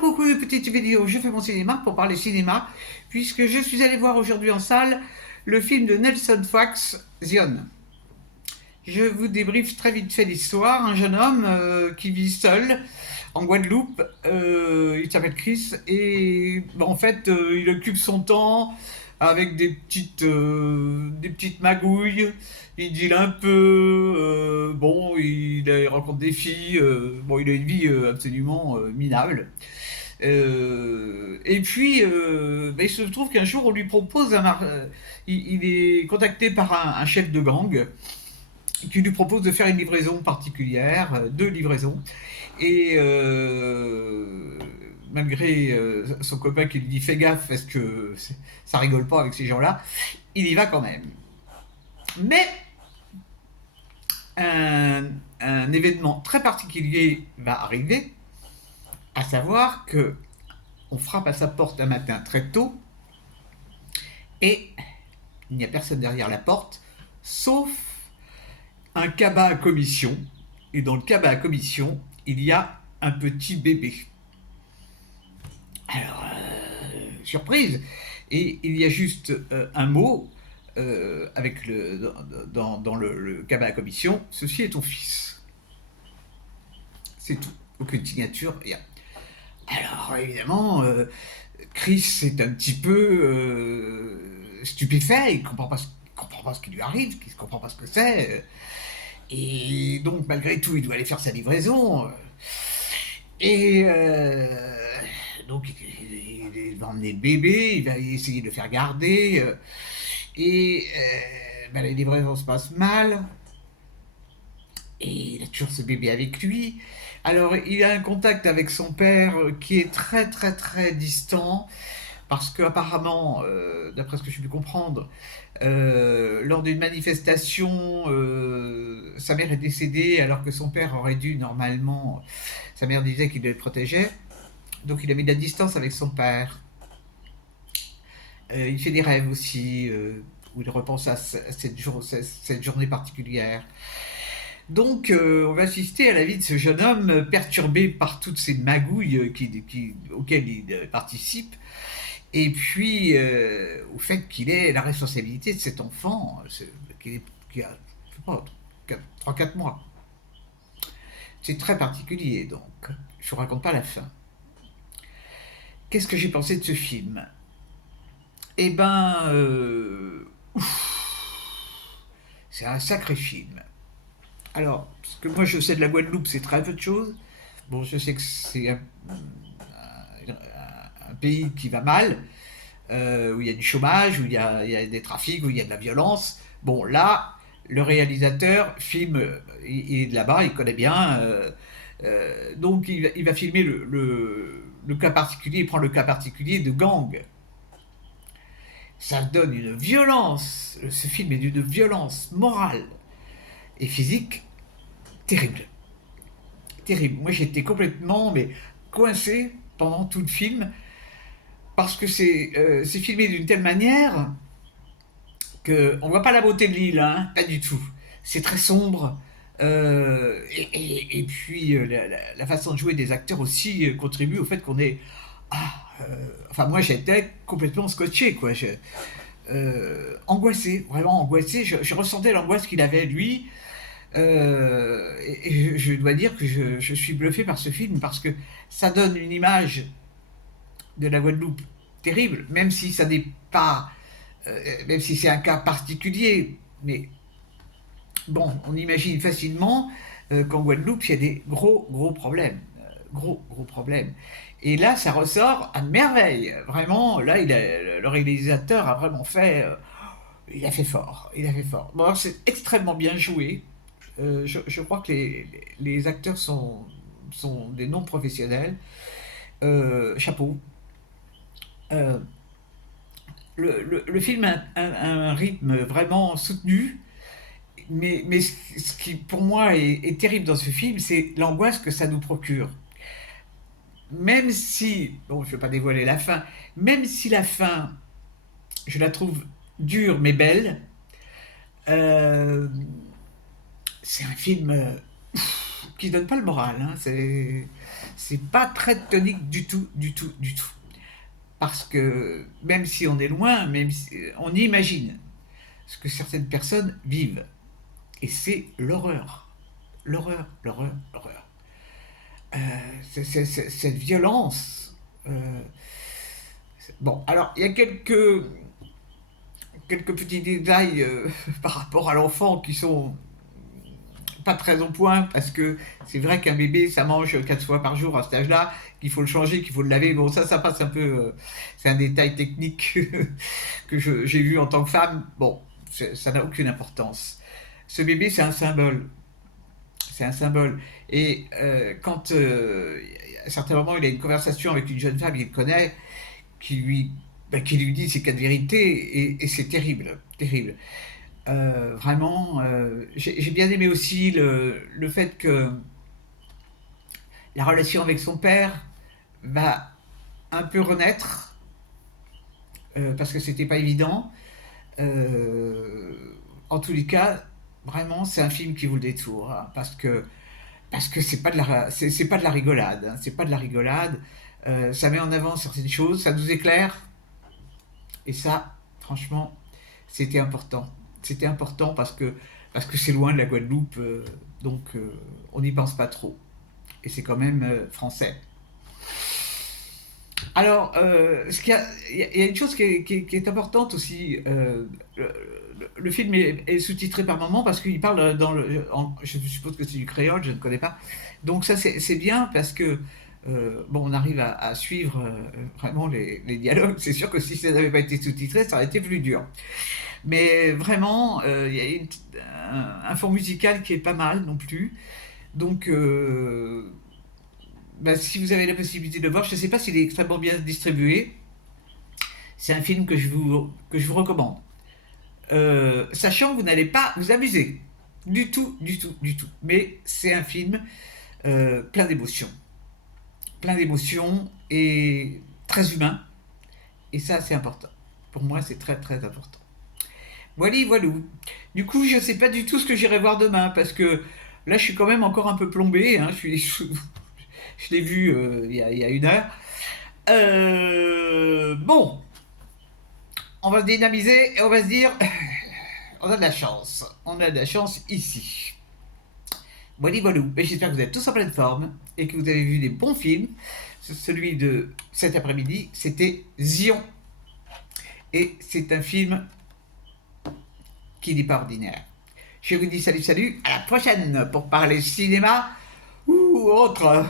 Alors coucou de petites vidéos, je fais mon cinéma pour parler cinéma, puisque je suis allé voir aujourd'hui en salle le film de Nelson Fox, Zion. Je vous débriefe très vite fait l'histoire. Un jeune homme qui vit seul en Guadeloupe, il s'appelle Chris, et en fait il occupe son temps avec des petites magouilles. Il deal un peu, il rencontre des filles, il a une vie absolument minable. Et puis, il se trouve qu'un jour, on lui propose il est contacté par un chef de gang qui lui propose de faire une livraison particulière, deux livraisons. Et malgré son copain qui lui dit fais gaffe parce que ça rigole pas avec ces gens-là, il y va quand même. Mais un événement très particulier va arriver, à savoir que on frappe à sa porte un matin très tôt et il n'y a personne derrière la porte, sauf un cabas à commission. Et dans le cabas à commission, il y a un petit bébé. Alors, surprise. Et il y a juste un mot avec dans le cabas à commission, ceci est ton fils. C'est tout. Aucune signature, rien. Alors, évidemment, Chris est un petit peu stupéfait, il comprend pas ce qui lui arrive, il ne comprend pas ce que c'est. Et donc, malgré tout, il doit aller faire sa livraison. Et donc, il va emmener le bébé, il va essayer de le faire garder. Et la livraison se passe mal. Et il a toujours ce bébé avec lui. Alors, il a un contact avec son père qui est très très très distant, parce qu'apparemment, d'après ce que j'ai pu comprendre, lors d'une manifestation, sa mère est décédée alors que son père aurait dû normalement... Sa mère disait qu'il le protégeait, donc il a mis de la distance avec son père. Il fait des rêves aussi, où il repense à cette journée particulière. Donc, on va assister à la vie de ce jeune homme perturbé par toutes ces magouilles auxquelles il participe, et puis au fait qu'il ait la responsabilité de cet enfant qui a, je sais pas, 3-4 mois. C'est très particulier, donc. Je ne vous raconte pas la fin. Qu'est-ce que j'ai pensé de ce film? Eh ben, c'est un sacré film. Alors, ce que moi je sais de la Guadeloupe, c'est très peu de choses. Bon, je sais que c'est un pays qui va mal, où il y a du chômage, il y a des trafics, où il y a de la violence. Bon, là, le réalisateur filme, il est de là-bas, il connaît bien, donc il va filmer le cas particulier, il prend le cas particulier de gang. Ça donne une violence, ce film est d'une violence morale et physique terrible. Terrible. Moi j'étais complètement coincé pendant tout le film, parce que c'est filmé d'une telle manière qu'on ne voit pas la beauté de l'île, hein, pas du tout. C'est très sombre. Et puis la façon de jouer des acteurs aussi contribue au fait qu'on est... enfin moi j'étais complètement scotché, quoi. Angoissé, vraiment angoissé. Je ressentais l'angoisse qu'il avait lui. Et je dois dire que je suis bluffé par ce film, parce que ça donne une image de la Guadeloupe terrible, même si ça n'est pas, même si c'est un cas particulier. Mais bon, on imagine facilement qu'en Guadeloupe, il y a des gros problèmes. Gros problèmes. Et là, ça ressort à merveille. Vraiment, là, le réalisateur a vraiment fait... il a fait fort. Il a fait fort. Bon, alors, c'est extrêmement bien joué. Je crois que les acteurs sont des non-professionnels. Chapeau. Euh, le film a un rythme vraiment soutenu, mais ce qui pour moi est terrible dans ce film, c'est l'angoisse que ça nous procure. Même si, bon, je ne vais pas dévoiler la fin, même si la fin, je la trouve dure mais belle, euh, c'est un film qui donne pas le moral, hein. c'est pas très tonique du tout, du tout, du tout. Parce que même si on est loin, même si on imagine ce que certaines personnes vivent. Et c'est l'horreur. L'horreur, l'horreur, l'horreur. Cette violence. euh, bon, alors il y a quelques petits détails par rapport à l'enfant qui sont pas très au point parce que c'est vrai qu'un bébé ça mange 4 fois par jour à cet âge-là, qu'il faut le changer, qu'il faut le laver. Bon, ça passe un peu. C'est un détail technique que j'ai vu en tant que femme. Bon, ça n'a aucune importance. Ce bébé, c'est un symbole. C'est un symbole. Et quand à un certain moment il a une conversation avec une jeune femme qu'il connaît, qui lui dit ces quatre vérités, et c'est terrible, terrible. Vraiment, j'ai bien aimé aussi le fait que la relation avec son père va un peu renaître, parce que c'était pas évident. Euh, En tous les cas, vraiment, c'est un film qui vaut le détour, hein, parce que c'est pas de la rigolade, hein, c'est pas de la rigolade. Ça met en avant certaines choses, ça nous éclaire, et ça, franchement, c'était important. C'était important parce que c'est loin de la Guadeloupe, donc on n'y pense pas trop. Et c'est quand même français. Alors, il y a une chose qui est importante aussi. Le film est sous-titré par moment parce qu'il parle je suppose que c'est du créole, je ne connais pas. Donc ça, c'est bien parce que bon, on arrive à suivre vraiment les dialogues. C'est sûr que si ça n'avait pas été sous-titré, ça aurait été plus dur. Mais vraiment, il y a un fond musical qui est pas mal non plus. Donc, bah, si vous avez la possibilité de le voir, je ne sais pas s'il est extrêmement bien distribué. C'est un film que je vous recommande. Sachant que vous n'allez pas vous amuser. Du tout, du tout, du tout. Mais c'est un film plein d'émotions. Plein d'émotions et très humain. Et ça, c'est important. Pour moi, c'est très, très important. Voilà, voilou. Du coup, je ne sais pas du tout ce que j'irai voir demain parce que là, je suis quand même encore un peu plombé. Hein. Je l'ai vu il y a une heure. Bon, on va se dynamiser et on va se dire, on a de la chance. On a de la chance ici. Voilà, voilou. Mais j'espère que vous êtes tous en pleine forme et que vous avez vu des bons films. Celui de cet après-midi, c'était Zion. Et c'est un film qui n'est pas ordinaire. Je vous dis salut, salut, à la prochaine pour parler cinéma ou autre.